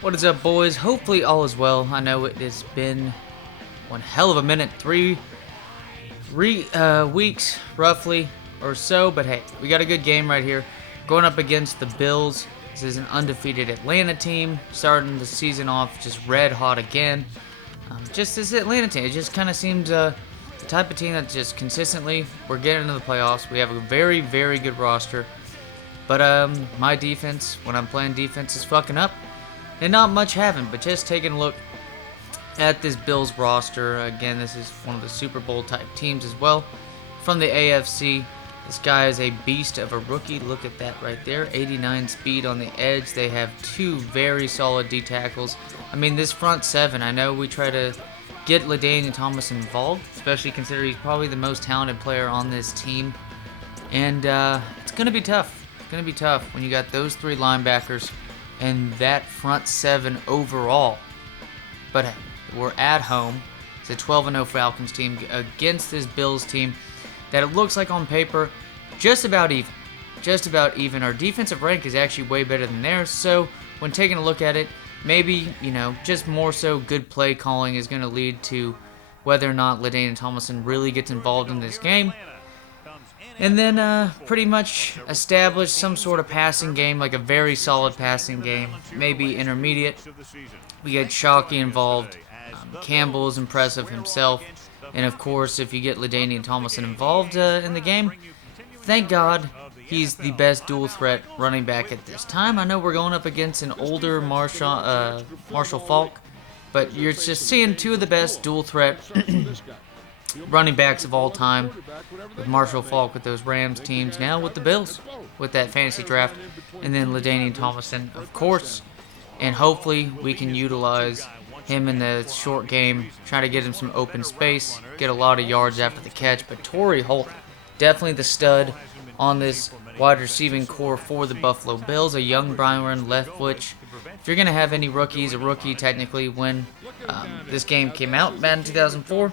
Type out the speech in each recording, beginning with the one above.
What is up, boys? Hopefully all is well. I know it has been one hell of a minute, three weeks roughly or so, but hey, we got a good game right here. Going up against the Bills. This is an undefeated Atlanta team, starting the season off just red hot again. Just this Atlanta team, it just kind of seems the type of team that just consistently we're getting into the playoffs. We have a very, very good roster, but my defense, when I'm playing defense, is fucking up. And not much happened, but just taking a look at this Bills roster. Again, this is one of the Super Bowl type teams as well. From the AFC, this guy is a beast of a rookie. Look at that right there. 89 speed on the edge. They have two very solid D tackles. I mean, this front seven, I know we try to get LaDainian Thomas involved, especially considering he's probably the most talented player on this team. And it's going to be tough. It's going to be tough when you got those three linebackers and that front seven overall. But hey, we're at home. It's a 12-0 Falcons team against this Bills team that it looks like on paper just about even. Just about even. Our defensive rank is actually way better than theirs, so when taking a look at it, maybe, just more so good play calling is going to lead to whether or not LaDainian Tomlinson really gets involved in this game. And then pretty much establish some sort of passing game, like a very solid passing game, maybe intermediate. We get Shockey involved. Campbell is impressive himself. And of course, if you get LaDainian Tomlinson involved in the game, thank God he's the best dual threat running back at this time. I know we're going up against an older Marshall Faulk, but you're just seeing two of the best dual threat running backs of all time, with Marshall Faulk with those Rams teams, now with the Bills with that fantasy draft, and then LaDainian Tomlinson, of course. And hopefully we can utilize him in the short game, try to get him some open space, get a lot of yards after the catch. But Torrey Holt, definitely the stud on this wide receiving core for the Buffalo Bills. A young Byron, Leftwich. If you're going to have any rookies, a rookie technically when this game came out, Madden 2004,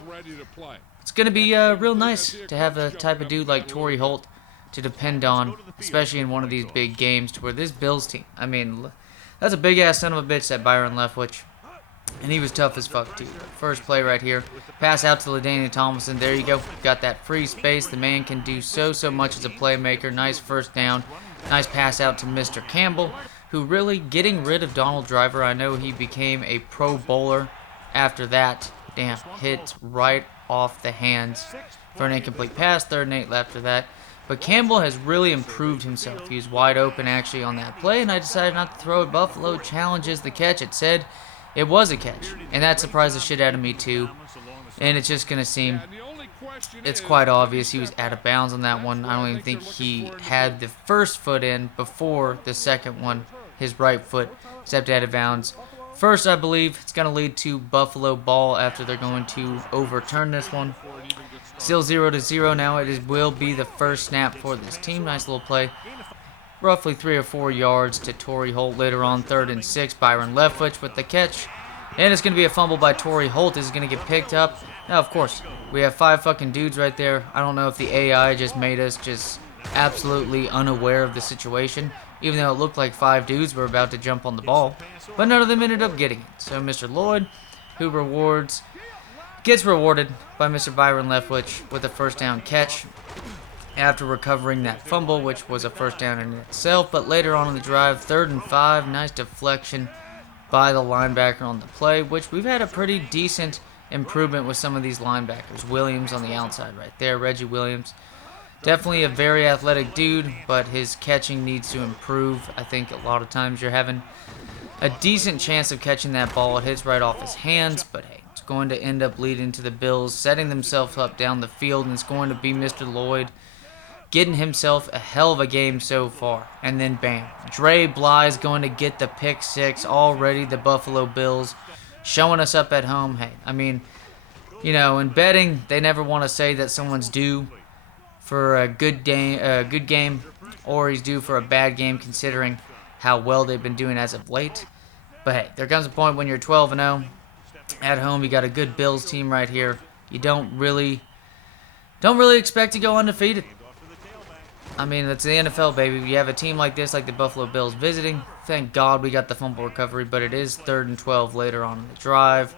it's going to be real nice to have a type of dude like Torrey Holt to depend on, especially in one of these big games, to where this Bills team, I mean, that's a big-ass son of a bitch, that Byron Leftwich. And he was tough as fuck, too. First play right here. Pass out to LaDainian Tomlinson. There you go. Got that free space. The man can do so much as a playmaker. Nice first down. Nice pass out to Mr. Campbell, who really getting rid of Donald Driver. I know he became a pro bowler after that. Damn, hit right off the hands for an incomplete pass. 3rd and 8 after that. But Campbell has really improved himself. He was wide open actually on that play, and I decided not to throw it. Buffalo challenges the catch. It said it was a catch, and that surprised the shit out of me too. And it's just going to seem, it's quite obvious he was out of bounds on that one. I don't even think he had the first foot in before the second one. His right foot stepped out of bounds. First, I believe it's going to lead to Buffalo ball after they're going to overturn this one. Still 0-0 now. It will be the first snap for this team. Nice little play. Roughly 3 or 4 yards to Torrey Holt later on. 3rd and 6. Byron Leftwich with the catch. And it's going to be a fumble by Torrey Holt. This is going to get picked up. Now, of course, we have 5 fucking dudes right there. I don't know if the AI just made us just absolutely unaware of the situation, even though it looked like 5 dudes were about to jump on the ball. But none of them ended up getting it. So Mr. Lloyd, who gets rewarded by Mr. Byron Leftwich with a first down catch after recovering that fumble, which was a first down in itself. But later on in the drive, 3rd and 5, nice deflection by the linebacker on the play, which we've had a pretty decent improvement with some of these linebackers. Williams on the outside right there, Reggie Williams. Definitely a very athletic dude, but his catching needs to improve. I think a lot of times you're having a decent chance of catching that ball. It hits right off his hands, but hey, it's going to end up leading to the Bills setting themselves up down the field, and it's going to be Mr. Lloyd getting himself a hell of a game so far. And then bam, Dre Bly's going to get the pick 6 already. The Buffalo Bills showing us up at home. Hey, I mean, in betting, they never want to say that someone's due for a good game, or he's due for a bad game, considering how well they've been doing as of late. But hey, there comes a point when you're 12-0 at home. You got a good Bills team right here. You don't really expect to go undefeated. I mean, it's the NFL, baby. You have a team like this, like the Buffalo Bills visiting. Thank God we got the fumble recovery, but it is 3rd and 12 later on in the drive.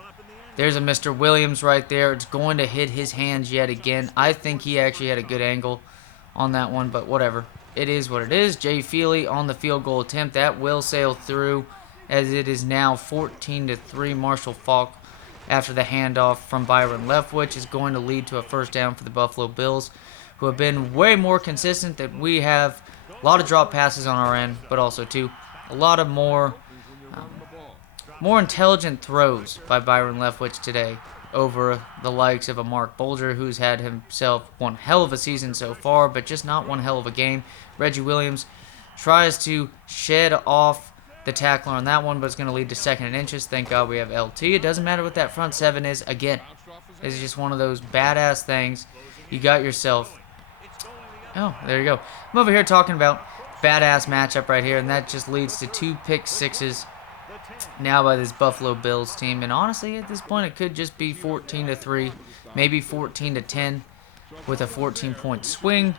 There's a Mr. Williams right there. It's going to hit his hands yet again. I think he actually had a good angle on that one, but whatever. It is what it is. Jay Feely on the field goal attempt. That will sail through, as it is now 14-3. Marshall Faulk, after the handoff from Byron Leftwich, is going to lead to a first down for the Buffalo Bills, who have been way more consistent. That we have a lot of drop passes on our end, but also too a lot of more intelligent throws by Byron Leftwich today over the likes of a Mark Bulger, who's had himself one hell of a season so far, but just not one hell of a game. Reggie Williams tries to shed off the tackler on that one, but it's going to lead to 2nd and inches. Thank God we have LT. It doesn't matter what that front 7 is. Again, it's just one of those badass things. You got yourself. Oh, there you go. I'm over here talking about badass matchup right here, and that just leads to 2 pick sixes now by this Buffalo Bills team. And honestly, at this point, it could just be 14-3, maybe 14-10 with a 14-point swing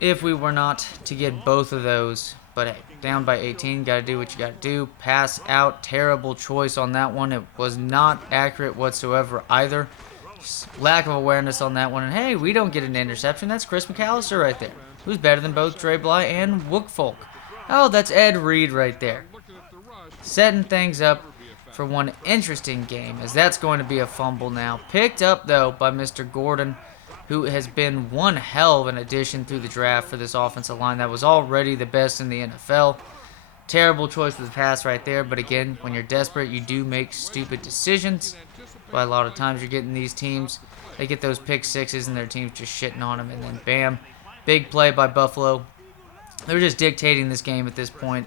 if we were not to get both of those. But hey, down by 18, got to do what you got to do. Pass out, terrible choice on that one. It was not accurate whatsoever either. Just lack of awareness on that one. And hey, we don't get an interception. That's Chris McAllister right there, who's better than both Dre Bly and Wook Folk. Oh, that's Ed Reed right there, setting things up for one interesting game, as that's going to be a fumble now. Picked up, though, by Mr. Gordon, who has been one hell of an addition through the draft for this offensive line that was already the best in the NFL. Terrible choice with the pass right there, but again, when you're desperate, you do make stupid decisions. But a lot of times you're getting these teams, they get those pick sixes and their team's just shitting on them, and then bam, big play by Buffalo. They're just dictating this game at this point.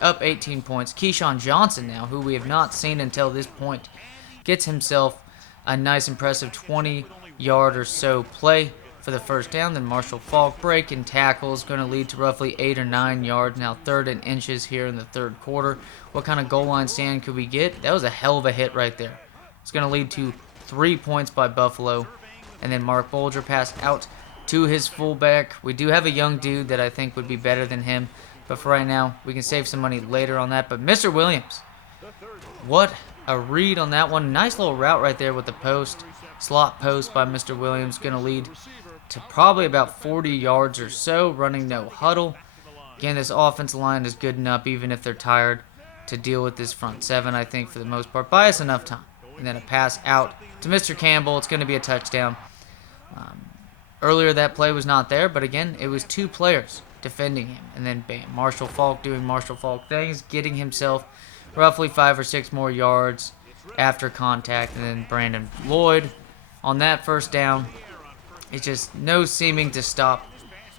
Up 18 points. Keyshawn Johnson now, who we have not seen until this point, gets himself a nice impressive 20-yard or so play for the first down. Then Marshall Faulk break and tackle is going to lead to roughly 8 or 9 yards. Now 3rd and inches here in the 3rd quarter. What kind of goal line stand could we get? That was a hell of a hit right there. It's going to lead to 3 points by Buffalo. And then Mark Bulger passed out to his fullback. We do have a young dude that I think would be better than him, but for right now, we can save some money later on that. But Mr. Williams, what a read on that one. Nice little route right there with the post. Slot post by Mr. Williams. Going to lead to probably about 40 yards or so, running no huddle. Again, this offensive line is good enough, even if they're tired, to deal with this front 7, I think, for the most part. Buy us enough time. And then a pass out to Mr. Campbell. It's going to be a touchdown. Earlier that play was not there, but again, it was 2 players defending him. And then bam, Marshall Faulk doing Marshall Faulk things, getting himself roughly 5 or 6 more yards after contact. And then Brandon Lloyd on that first down. It's just no seeming to stop.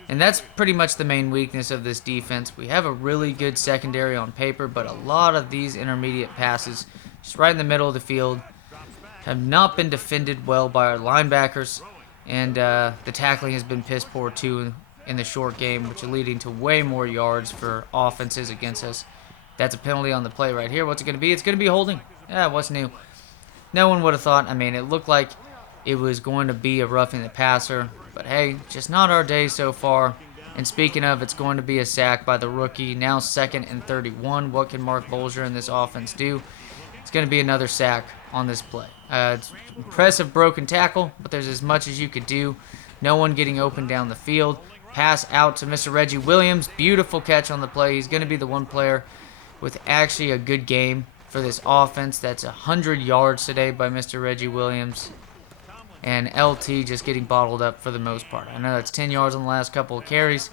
And that's pretty much the main weakness of this defense. We have a really good secondary on paper, but a lot of these intermediate passes, just right in the middle of the field, have not been defended well by our linebackers. And the tackling has been piss poor too in the short game, which is leading to way more yards for offenses against us. That's a penalty on the play right here. What's it going to be? It's going to be holding. Yeah, what's new? No one would have thought. I mean, it looked like it was going to be a roughing the passer. But hey, just not our day so far. And speaking of, it's going to be a sack by the rookie. Now 2nd and 31. What can Mark Bulger and this offense do? It's going to be another sack on this play. It's impressive broken tackle, but there's as much as you could do. No one getting open down the field. Pass out to Mr. Reggie Williams. Beautiful catch on the play. He's going to be the one player with actually a good game for this offense. That's 100 yards today by Mr. Reggie Williams. And LT just getting bottled up for the most part. I know that's 10 yards on the last couple of carries,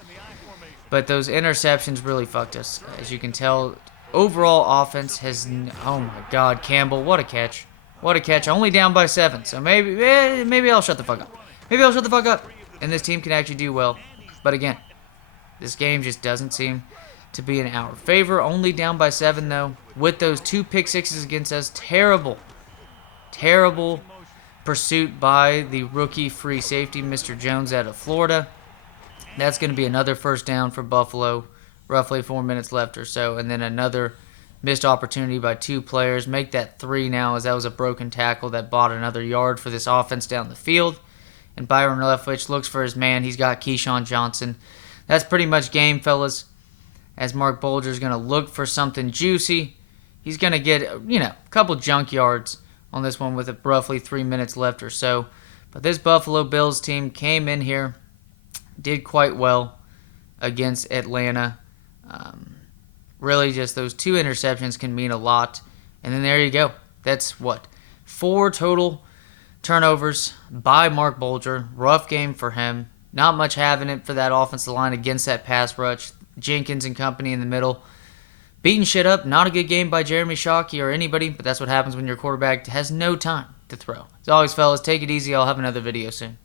but those interceptions really fucked us. As you can tell, overall offense has... Oh my God, Campbell, what a catch. What a catch. Only down by 7, so maybe I'll shut the fuck up. Maybe I'll shut the fuck up, and this team can actually do well. But again, this game just doesn't seem to be in our favor. Only down by 7, though, with those 2 pick sixes against us. Terrible pursuit by the rookie free safety, Mr. Jones, out of Florida. That's going to be another first down for Buffalo. Roughly 4 minutes left or so, and then another missed opportunity by 2 players. Make that 3 now, as that was a broken tackle that bought another yard for this offense down the field. and Byron Leftwich looks for his man. He's got Keyshawn Johnson. That's pretty much game, fellas, as Mark Bulger's going to look for something juicy. He's going to get, a couple junk yards on this one with roughly 3 minutes left or so. But this Buffalo Bills team came in here, did quite well against Atlanta. Really, just those 2 interceptions can mean a lot. And then there you go. That's 4 total turnovers by Mark Bulger. Rough game for him. Not much having it for that offensive line against that pass rush. Jenkins and company in the middle. Beating shit up. Not a good game by Jeremy Shockey or anybody, but that's what happens when your quarterback has no time to throw. As always, fellas, take it easy. I'll have another video soon.